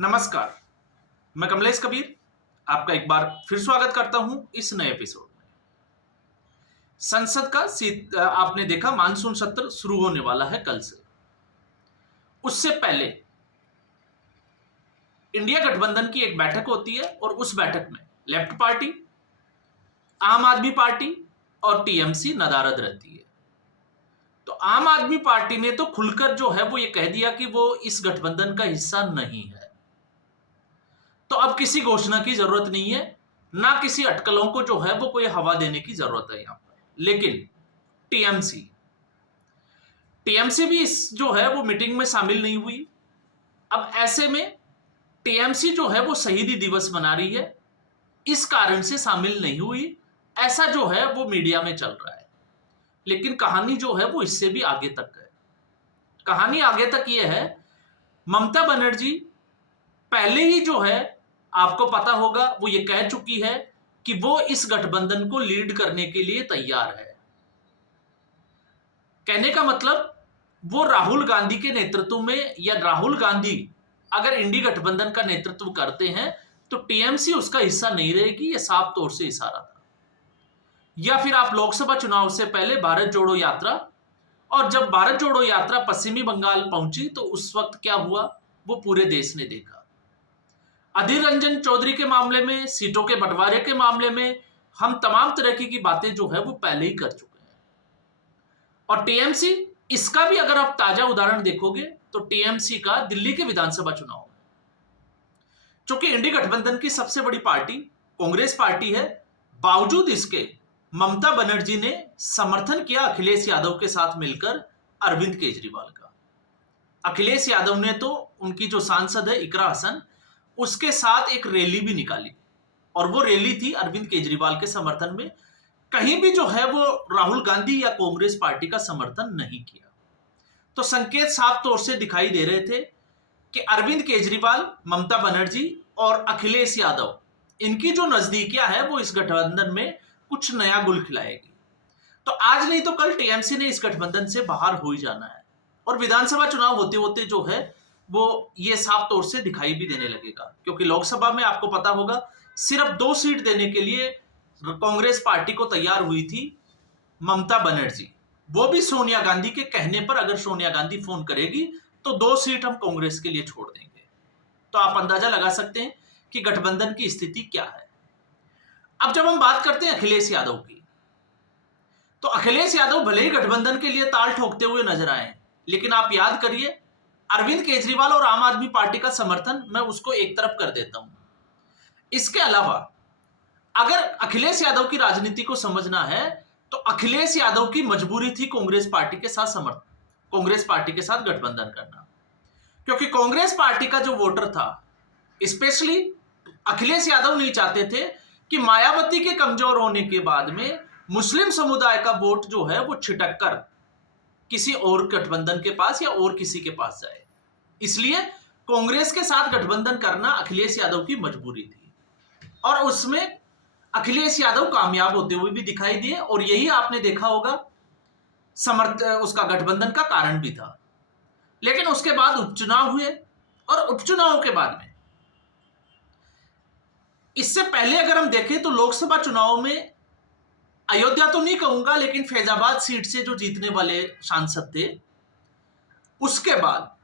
नमस्कार। मैं कमलेश कबीर आपका एक बार फिर स्वागत करता हूं इस नए एपिसोड में। संसद का आपने देखा मानसून सत्र शुरू होने वाला है कल से। उससे पहले इंडिया गठबंधन की एक बैठक होती है और उस बैठक में लेफ्ट पार्टी, आम आदमी पार्टी और टीएमसी नदारद रहती है। तो आम आदमी पार्टी ने तो खुलकर जो है वो ये कह दिया कि वो इस गठबंधन का हिस्सा नहीं है। तो अब किसी घोषणा की जरूरत नहीं है, ना किसी अटकलों को जो है वो कोई हवा देने की जरूरत है यहां पर। लेकिन टीएमसी टीएमसी भी इस जो है वो मीटिंग में शामिल नहीं हुई। अब ऐसे में टीएमसी जो है वो शहीदी दिवस मना रही है, इस कारण से शामिल नहीं हुई, ऐसा जो है वो मीडिया में चल रहा है। लेकिन कहानी जो है वो इससे भी आगे तक है। कहानी आगे तक ये है, ममता बनर्जी पहले ही जो है आपको पता होगा वो ये कह चुकी है कि वो इस गठबंधन को लीड करने के लिए तैयार है। कहने का मतलब वो राहुल गांधी के नेतृत्व में, या राहुल गांधी अगर इंडी गठबंधन का नेतृत्व करते हैं तो टीएमसी उसका हिस्सा नहीं रहेगी, ये साफ तौर से इशारा था। या फिर आप लोकसभा चुनाव से पहले भारत जोड़ो यात्रा, और जब भारत जोड़ो यात्रा पश्चिमी बंगाल पहुंची तो उस वक्त क्या हुआ वो पूरे देश ने देखा। अधीर रंजन चौधरी के मामले में, सीटों के बंटवारे के मामले में हम तमाम तरह की बातें जो है वो पहले ही कर चुके हैं। और टीएमसी, इसका भी अगर आप ताजा उदाहरण देखोगे तो टीएमसी का दिल्ली के विधानसभा चुनाव में, चूंकि इंडी गठबंधन की सबसे बड़ी पार्टी कांग्रेस पार्टी है, बावजूद इसके ममता बनर्जी ने समर्थन किया अखिलेश यादव के साथ मिलकर अरविंद केजरीवाल का। अखिलेश यादव ने तो उनकी जो सांसद है इकरा हसन, उसके साथ एक रैली भी निकाली, और वो रैली थी अरविंद केजरीवाल के समर्थन में। कहीं भी जो है वो राहुल गांधी या कांग्रेस पार्टी का समर्थन नहीं किया। तो संकेत साफ तौर से दिखाई दे रहे थे कि अरविंद केजरीवाल, ममता बनर्जी और अखिलेश यादव, इनकी जो नजदीकियां है वो इस गठबंधन में कुछ नया गुल खिलाएगी। तो आज नहीं तो कल टीएमसी ने इस गठबंधन से बाहर हो ही जाना है, और विधानसभा चुनाव होते होते जो है वो ये साफ तौर से दिखाई भी देने लगेगा। क्योंकि लोकसभा में आपको पता होगा सिर्फ 2 सीट देने के लिए कांग्रेस पार्टी को तैयार हुई थी ममता बनर्जी, वो भी सोनिया गांधी के कहने पर। अगर सोनिया गांधी फोन करेगी तो 2 सीट हम कांग्रेस के लिए छोड़ देंगे। तो आप अंदाजा लगा सकते हैं कि गठबंधन की स्थिति क्या है। अब जब हम बात करते हैं अखिलेश यादव की, तो अखिलेश यादव भले ही गठबंधन के लिए ताल ठोकते हुए नजर आए, लेकिन आप याद करिए अरविंद केजरीवाल और आम आदमी पार्टी का समर्थन मैं उसको एक तरफ कर देता हूं। इसके अलावा अगर अखिलेश यादव की राजनीति को समझना है तो अखिलेश यादव की मजबूरी थी कांग्रेस पार्टी के साथ कांग्रेस पार्टी के साथ गठबंधन करना। क्योंकि कांग्रेस पार्टी का जो वोटर था, स्पेशली अखिलेश यादव नहीं चाहते थे कि मायावती के कमजोर होने के बाद में मुस्लिम समुदाय का वोट जो है वो छिटक कर किसी और गठबंधन के पास या और किसी के पास जाए। इसलिए कांग्रेस के साथ गठबंधन करना अखिलेश यादव की मजबूरी थी, और उसमें अखिलेश यादव कामयाब होते हुए भी दिखाई दिए, और यही आपने देखा होगा उसका गठबंधन का कारण भी था। लेकिन उसके बाद उपचुनाव हुए, और उपचुनाव के बाद में, इससे पहले अगर हम देखें तो लोकसभा चुनाव में अयोध्या तो नहीं कहूंगा, लेकिन फैजाबाद सीट से जो जीतने वाले सांसद थे, उसके बाद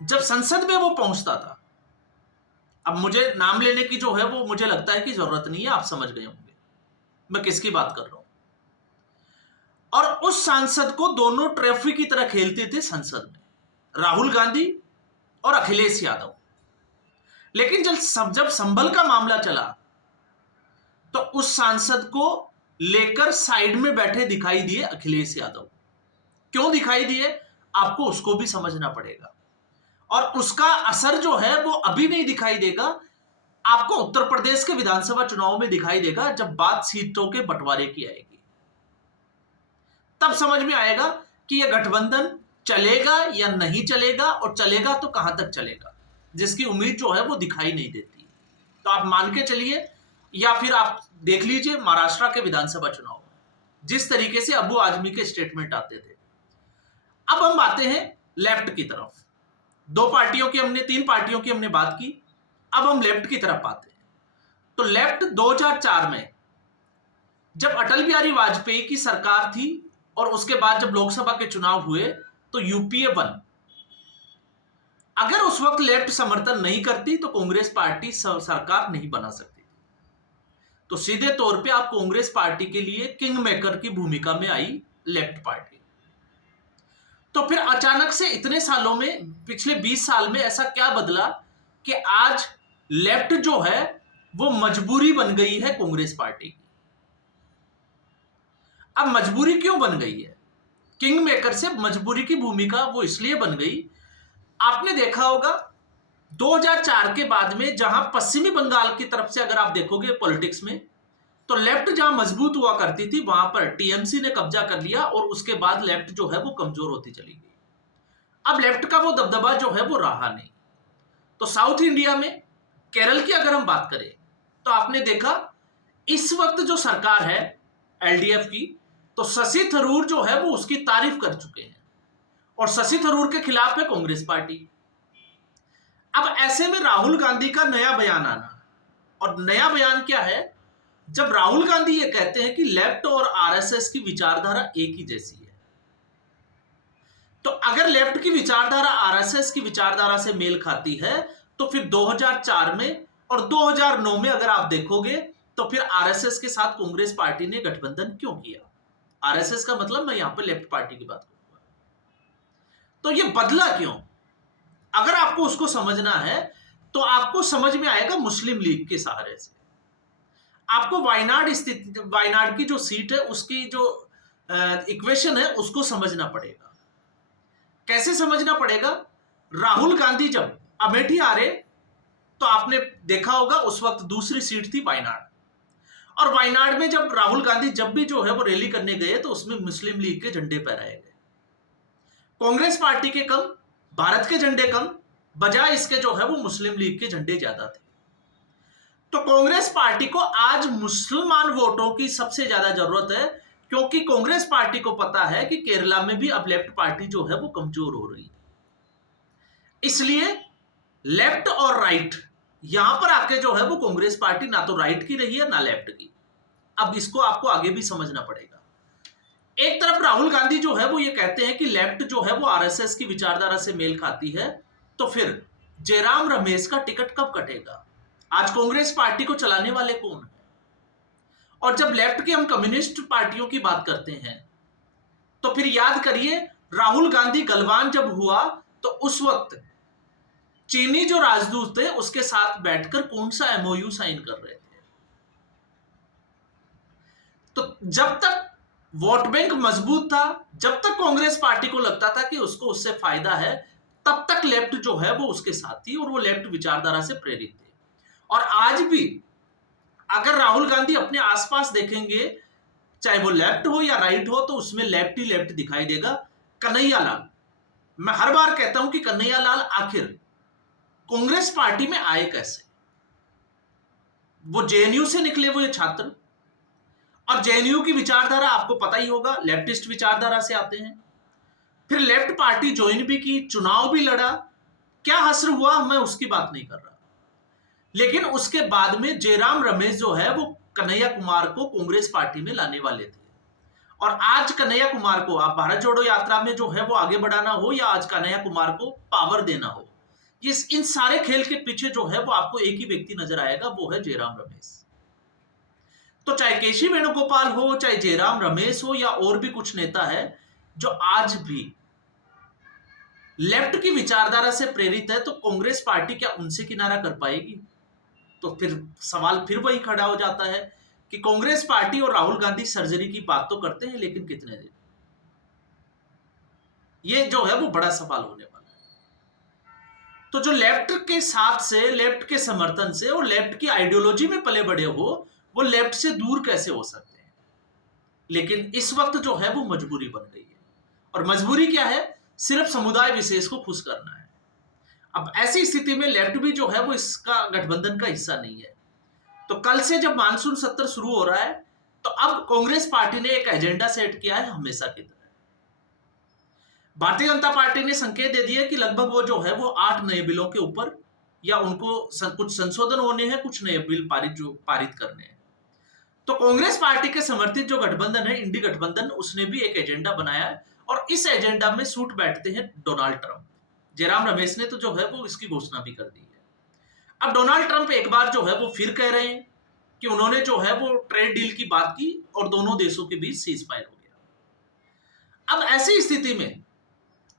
जब संसद में वो पहुंचता था, अब मुझे नाम लेने की जो है वो मुझे लगता है कि जरूरत नहीं है, आप समझ गए होंगे मैं किसकी बात कर रहा हूं। और उस सांसद को दोनों ट्रॉफी की तरह खेलते थे संसद में, राहुल गांधी और अखिलेश यादव। लेकिन जब संभल का मामला चला तो उस सांसद को लेकर साइड में बैठे दिखाई दिए अखिलेश यादव। क्यों दिखाई दिए आपको उसको भी समझना पड़ेगा, और उसका असर जो है वो अभी नहीं दिखाई देगा, आपको उत्तर प्रदेश के विधानसभा चुनाव में दिखाई देगा। जब बात सीटों के बंटवारे की आएगी तब समझ में आएगा कि यह गठबंधन चलेगा या नहीं चलेगा, और चलेगा तो कहां तक चलेगा, जिसकी उम्मीद जो है वो दिखाई नहीं देती। तो आप मान के चलिए, या फिर आप देख लीजिए महाराष्ट्र के विधानसभा चुनाव में जिस तरीके से अबू आजमी के स्टेटमेंट आते थे। अब हम आते हैं लेफ्ट की तरफ। दो पार्टियों की हमने, तीन पार्टियों की हमने बात की। अब हम लेफ्ट की तरफ आते हैं। तो लेफ्ट 2004 में जब अटल बिहारी वाजपेयी की सरकार थी और उसके बाद जब लोकसभा के चुनाव हुए तो यूपीए वन, अगर उस वक्त लेफ्ट समर्थन नहीं करती तो कांग्रेस पार्टी सरकार नहीं बना सकती। तो सीधे तौर पे आप कांग्रेस पार्टी के लिए किंग मेकर की भूमिका में आई लेफ्ट पार्टी। तो फिर अचानक से इतने सालों में, पिछले 20 साल में ऐसा क्या बदला कि आज लेफ्ट जो है वो मजबूरी बन गई है कांग्रेस पार्टी की। अब मजबूरी क्यों बन गई है? किंग मेकर से मजबूरी की भूमिका वो इसलिए बन गई, आपने देखा होगा 2004 के बाद में जहां पश्चिमी बंगाल की तरफ से अगर आप देखोगे पॉलिटिक्स में, तो लेफ्ट जहां मजबूत हुआ करती थी वहां पर टीएमसी ने कब्जा कर लिया और उसके बाद लेफ्ट जो है वो कमजोर होती चली गई। अब लेफ्ट का वो दबदबा जो है वो रहा नहीं। तो साउथ इंडिया में केरल की अगर हम बात करें तो आपने देखा इस वक्त जो सरकार है एलडीएफ की, तो शशि थरूर जो है वो उसकी तारीफ कर चुके हैं और शशि थरूर के खिलाफ है कांग्रेस पार्टी। अब ऐसे में राहुल गांधी का नया बयान आना, और नया बयान क्या है, जब राहुल गांधी ये कहते हैं कि लेफ्ट और आरएसएस की विचारधारा एक ही जैसी है, तो अगर लेफ्ट की विचारधारा आरएसएस की विचारधारा से मेल खाती है तो फिर 2004 में और 2009 में अगर आप देखोगे तो फिर आरएसएस के साथ कांग्रेस पार्टी ने गठबंधन क्यों किया? आरएसएस का मतलब मैं यहां पर लेफ्ट पार्टी की बात करूंगा। तो ये बदला क्यों? अगर आपको उसको समझना है तो आपको समझ में आएगा मुस्लिम लीग के सहारे से। आपको वायनाड स्थिति, वायनाड की जो सीट है उसकी जो इक्वेशन है उसको समझना पड़ेगा। कैसे समझना पड़ेगा? राहुल गांधी जब अमेठी आ रहे तो आपने देखा होगा उस वक्त दूसरी सीट थी वायनाड, और वायनाड में जब राहुल गांधी जब भी जो है वो रैली करने गए तो उसमें मुस्लिम लीग के झंडे फहराए गए। कांग्रेस पार्टी के कम, भारत के झंडे कम, बजाय इसके जो है वो मुस्लिम लीग के झंडे ज्यादा थे। तो कांग्रेस पार्टी को आज मुसलमान वोटों की सबसे ज्यादा जरूरत है, क्योंकि कांग्रेस पार्टी को पता है कि केरला में भी अब लेफ्ट पार्टी जो है वो कमजोर हो रही है। इसलिए लेफ्ट और राइट यहां पर आके जो है वो कांग्रेस पार्टी ना तो राइट की रही है ना लेफ्ट की। अब इसको आपको आगे भी समझना पड़ेगा। एक तरफ राहुल गांधी जो है वो ये कहते हैं कि लेफ्ट जो है वो आरएसएस की विचारधारा से मेल खाती है, तो फिर जयराम रमेश का टिकट कब कटेगा? आज कांग्रेस पार्टी को चलाने वाले कौन है? और जब लेफ्ट की हम कम्युनिस्ट पार्टियों की बात करते हैं तो फिर याद करिए राहुल गांधी गलवान जब हुआ तो उस वक्त चीनी जो राजदूत थे उसके साथ बैठकर कौन सा एमओयू साइन कर रहे थे? तो जब तक वोट बैंक मजबूत था, जब तक कांग्रेस पार्टी को लगता था कि उसको उससे फायदा है, तब तक लेफ्ट जो है वो उसके साथ थी और वो लेफ्ट विचारधारा से प्रेरित थे। और आज भी अगर राहुल गांधी अपने आसपास देखेंगे, चाहे वो लेफ्ट हो या राइट हो, तो उसमें लेफ्ट ही लेफ्ट दिखाई देगा। कन्हैया लाल, मैं हर बार कहता हूं कि कन्हैया लाल आखिर कांग्रेस पार्टी में आए कैसे? वो जेएनयू से निकले वो ये छात्र, और जेएनयू की विचारधारा आपको पता ही होगा, लेफ्टिस्ट विचारधारा से आते हैं। फिर लेफ्ट पार्टी ज्वाइन भी की, चुनाव भी लड़ा, क्या हश्र हुआ मैं उसकी बात नहीं कर रहा। लेकिन उसके बाद में जयराम रमेश जो है वो कन्हैया कुमार को कांग्रेस पार्टी में लाने वाले थे। और आज कन्हैया कुमार को आप भारत जोड़ो यात्रा में जो है वो आगे बढ़ाना हो, या आज कन्हैया कुमार को पावर देना हो, ये इन सारे खेल के पीछे जो है वो आपको एक ही व्यक्ति नजर आएगा, वो है जयराम रमेश। तो चाहे केसी वेणुगोपाल हो, चाहे जयराम रमेश हो, या और भी कुछ नेता है जो आज भी लेफ्ट की विचारधारा से प्रेरित है, तो कांग्रेस पार्टी क्या उनसे किनारा कर पाएगी? तो फिर सवाल फिर वही खड़ा हो जाता है कि कांग्रेस पार्टी और राहुल गांधी सर्जरी की बात तो करते हैं, लेकिन कितने दिन? ये जो है वो बड़ा सवाल होने वाला है। तो जो लेफ्ट के साथ से, लेफ्ट के समर्थन से और लेफ्ट की आइडियोलॉजी में पले बड़े हो, वो लेफ्ट से दूर कैसे हो सकते हैं? लेकिन इस वक्त जो है वो मजबूरी बन गई है, और मजबूरी क्या है? सिर्फ समुदाय विशेष को खुश करना है। अब ऐसी स्थिति में लेफ्ट भी जो है वो इसका गठबंधन का हिस्सा नहीं है। तो कल से जब मानसून सत्र शुरू हो रहा है, तो अब कांग्रेस पार्टी ने एक एजेंडा सेट किया है हमेशा की तरह। भारतीय जनता पार्टी ने संकेत दे दिया कि लगभग वो जो है वो 8 नए बिलों के ऊपर या उनको कुछ संशोधन होने हैं, कुछ नए बिल पारित करने हैं। तो कांग्रेस पार्टी के समर्थित जो गठबंधन है, इंडी गठबंधन, उसने भी एक एजेंडा बनाया है और इस एजेंडा में सूट बैठते हैं डोनाल्ड ट्रंप। जयराम रमेश ने तो जो है वो इसकी घोषणा भी कर दी है। अब डोनाल्ड ट्रंप एक बार जो है वो फिर कह रहे हैं कि उन्होंने जो है वो ट्रेड डील की बात की और दोनों देशों के बीच सीज फायर हो गया। अब ऐसी स्थिति में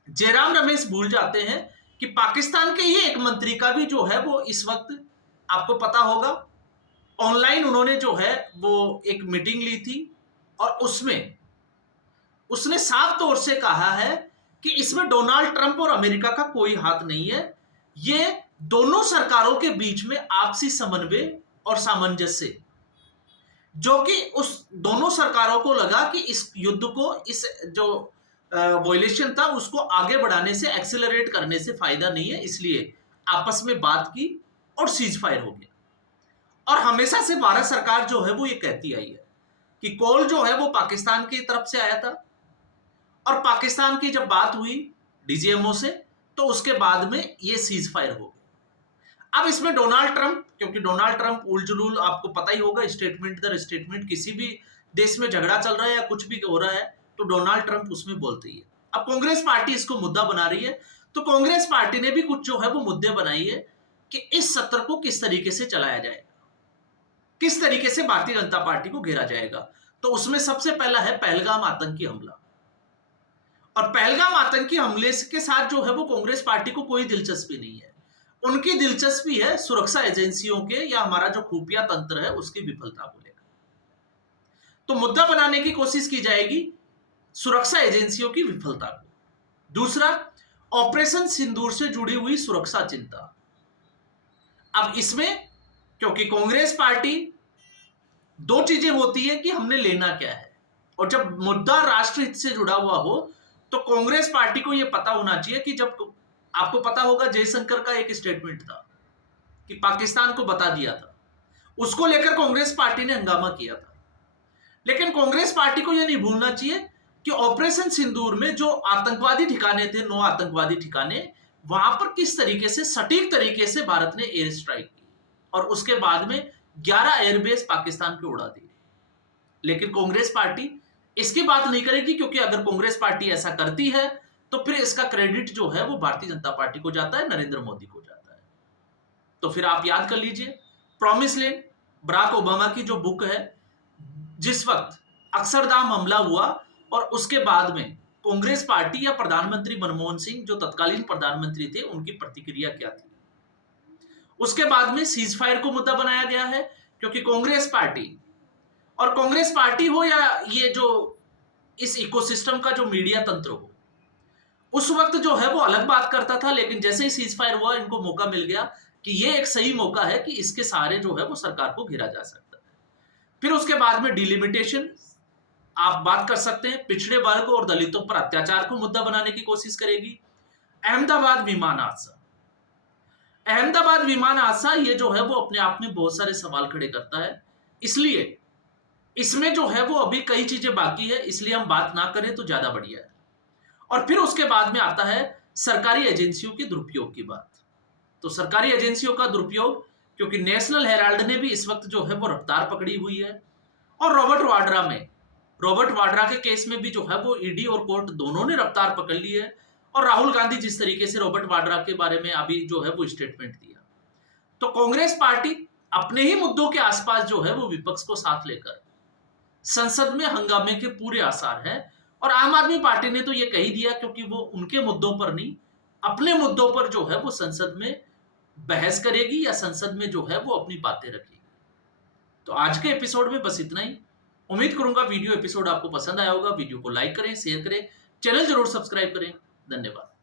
जयराम रमेश भूल जाते हैं कि पाकिस्तान के ही एक मंत्री का भी जो है वो इस वक्त, आपको पता होगा, ऑनलाइन उन्होंने जो है वो एक मीटिंग ली थी और उसमें उसने साफ तौर से कहा है कि इसमें डोनाल्ड ट्रंप और अमेरिका का कोई हाथ नहीं है, ये दोनों सरकारों के बीच में आपसी समन्वय और सामंजस्य, जो कि उस दोनों सरकारों को लगा कि इस युद्ध को, इस जो वॉयलेशन था उसको आगे बढ़ाने से, एक्सेलरेट करने से फायदा नहीं है, इसलिए आपस में बात की और सीज फायर हो गया। और हमेशा से भारत सरकार जो है वो ये कहती आई है कि कॉल जो है वो पाकिस्तान की तरफ से आया था और पाकिस्तान की जब बात हुई डीजीएमओ से तो उसके बाद में ये सीज फायर हो गया। अब इसमें डोनाल्ड ट्रंप, क्योंकि डोनाल्ड ट्रंप उलझुल, आपको पता ही होगा, स्टेटमेंट दर स्टेटमेंट, किसी भी देश में झगड़ा चल रहा है या कुछ भी हो रहा है तो डोनाल्ड ट्रंप उसमें बोलते ही है। अब कांग्रेस पार्टी इसको मुद्दा बना रही है, तो कांग्रेस पार्टी ने भी कुछ जो है वो मुद्दे बनाई है कि इस सत्र को किस तरीके से चलाया जाएगा, किस तरीके से भारतीय जनता पार्टी को घेरा जाएगा। तो उसमें सबसे पहला है पहलगाम आतंकी हमला। और पहलगाम आतंकी हमले के साथ जो है वो कांग्रेस पार्टी को कोई दिलचस्पी नहीं है। उनकी दिलचस्पी है सुरक्षा एजेंसियों के या हमारा जो खुफिया तंत्र है उसकी विफलता को लेकर। तो मुद्दा बनाने की कोशिश की जाएगी सुरक्षा एजेंसियों की विफलता को। दूसरा, ऑपरेशन सिंदूर से जुड़ी हुई सुरक्षा चिंता। अब इसमें क्योंकि कांग्रेस पार्टी, दो चीजें होती है कि हमने लेना क्या है, और जब मुद्दा राष्ट्रहित से जुड़ा हुआ हो तो कांग्रेस पार्टी को यह पता होना चाहिए कि जब, आपको पता होगा जयशंकर का एक स्टेटमेंट था कि पाकिस्तान को बता दिया था, उसको लेकर कांग्रेस पार्टी ने हंगामा किया था। लेकिन कांग्रेस पार्टी को यह नहीं भूलना चाहिए कि ऑपरेशन सिंदूर में जो आतंकवादी ठिकाने थे, 9 आतंकवादी ठिकाने, वहां पर किस तरीके से सटीक तरीके से भारत ने एयर स्ट्राइक की और उसके बाद में 11 एयरबेस पाकिस्तान के उड़ा दिए। लेकिन कांग्रेस पार्टी इसकी बात नहीं करेगी, क्योंकि अगर कांग्रेस पार्टी ऐसा करती है तो फिर इसका क्रेडिट जो है वो भारतीय जनता पार्टी को जाता है, नरेंद्र मोदी को जाता है। तो फिर आप याद कर लीजिए प्रॉमिस लैंड, बराक ओबामा की जो बुक है, जिस वक्त अक्षरधाम हमला हुआ और उसके बाद में कांग्रेस पार्टी या प्रधानमंत्री मनमोहन सिंह जो तत्कालीन प्रधानमंत्री थे, उनकी प्रतिक्रिया क्या थी। उसके बाद में सीज फायर को मुद्दा बनाया गया है, क्योंकि कांग्रेस पार्टी हो या ये जो इस इकोसिस्टम का जो मीडिया तंत्र हो, उस वक्त जो है वो अलग बात करता था, लेकिन जैसे ही सीज फायर हुआ इनको मौका मिल गया कि ये एक सही मौका है कि इसके सहारे जो है वो सरकार को घेरा जा सकता है। फिर उसके बाद में डिलिमिटेशन, आप बात कर सकते हैं पिछड़े वर्ग और दलितों पर अत्याचार को मुद्दा बनाने की कोशिश करेगी। अहमदाबाद विमान हादसा, ये जो है वो अपने आप में बहुत सारे सवाल खड़े करता है, इसलिए इसमें जो है वो अभी कई चीजें बाकी है, इसलिए हम बात ना करें तो ज्यादा बढ़िया है। और फिर उसके बाद में आता है सरकारी एजेंसियों के दुरुपयोग की बात। तो सरकारी एजेंसियों का दुरुपयोग, क्योंकि नेशनल हेराल्ड ने भी इस वक्त जो है वो रफ्तार पकड़ी हुई है, और रॉबर्ट वाड्रा के केस में भी जो है वो ईडी और कोर्ट दोनों ने रफ्तार पकड़ ली है। और राहुल गांधी जिस तरीके से रॉबर्ट वाड्रा के बारे में अभी जो है वो स्टेटमेंट दिया, तो कांग्रेस पार्टी अपने ही मुद्दों के आसपास जो है वो विपक्ष को साथ लेकर संसद में हंगामे के पूरे आसार है। और आम आदमी पार्टी ने तो ये कह ही दिया, क्योंकि वो उनके मुद्दों पर नहीं, अपने मुद्दों पर जो है वो संसद में बहस करेगी या संसद में जो है वो अपनी बातें रखेगी। तो आज के एपिसोड में बस इतना ही। उम्मीद करूंगा वीडियो एपिसोड आपको पसंद आया होगा। वीडियो को लाइक करें, शेयर करें, चैनल जरूर सब्सक्राइब करें। धन्यवाद।